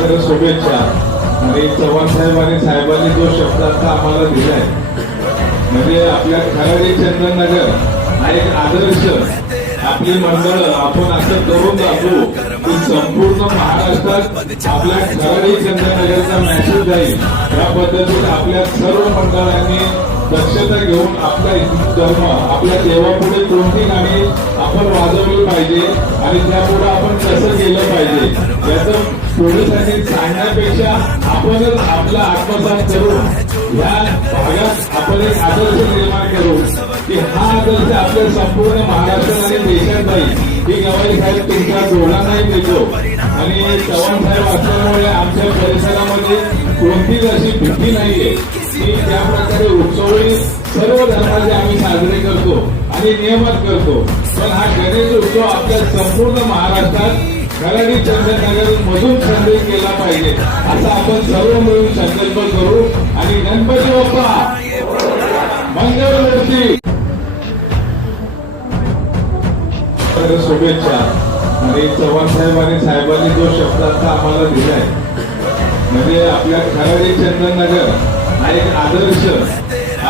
शुभेच्छा। आणि चव्हाण साहेब आणि साहेबांनी जो शब्द आता आम्हाला दिलाय म्हणजे आपल्या खराडी चंदननगर हा एक आदर्श आपली मंडळ आपण असं करून दाखवू की संपूर्ण महाराष्ट्रात आपल्या खराडी चंदननगरचा मेसेज जाईल। या पद्धतीने आपल्या सर्व मंडळांनी दक्षता घेऊन आपला हिंदू धर्म आपल्या देवापुढे कोणती गाणी आपण वाजवली पाहिजे आणि त्यापुढे आपण कसं केलं पाहिजे याचं पोलिसांनी सांगण्यापेक्षा आपणच आपला आत्मसात करून या भागात आपण एक आदर्श निर्माण करू की हा आदर्श आपल्या संपूर्ण महाराष्ट्र आणि देशात जाईल। ही गवाई साहेब तुमच्या डोळ्यांनाही देतो आणि चव्हाण साहेब असल्यामुळे आमच्या परिसरामध्ये कोणतीच अशी भीती नाहीये की त्या प्रकारे उत्सवही सर्व धर्माचे आम्ही साजरे करतो आणि नियमात करतो। पण हा गणेश उत्सव आपल्या संपूर्ण महाराष्ट्रात खराडी चंदननगर मधून संदेश केला पाहिजे असा आपण सर्व मिळून संकल्प करू आणि गणपती बाप्पा मंगलमूर्ती। शुभेच्छा। आणि चव्हाण साहेब आणि साहेबांनी जो शब्द आता आम्हाला दिलाय म्हणजे आपल्या खराडी चंदननगर हा एक आदर्श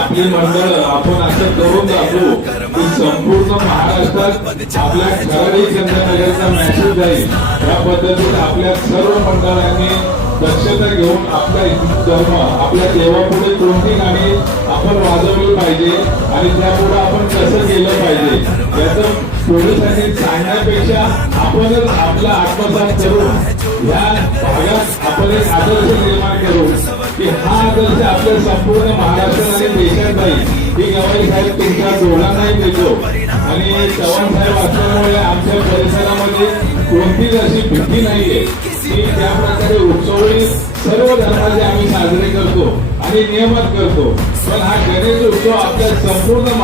आपली मंडळ आपण असं करून दाखवू की संपूर्ण महाराष्ट्रात आपल्या खराडी चंदननगरचा मेसेज जाईल। या पद्धतीने आपल्या सर्व मंडळांनी दक्षता घेऊन आपला हिंदू धर्म आपल्या देवापुढे कोणती गाणी आपण वाजवली पाहिजे आणि त्यापुढे आपण कसं केलं पाहिजे याचं पोलिसांनी सांगण्यापेक्षा आपणच आपला आत्मसात करून या भागात आपण एक आदर्श निर्माण करू की हा आदर्श आपल्या संपूर्ण महाराष्ट्र आणि देशात जाईल। ही गवाई साहेब तुमच्या डोळ्यांनाही देतो आणि चव्हाण साहेब असल्यामुळे आमच्या परिसरामध्ये कोणतीच अशी भीती नाहीये की त्या प्रकारे उत्सवही सर्व धर्माचे आम्ही साजरे करतो आणि नियमात करतो। पण हा गणेश उत्सव आपल्या संपूर्ण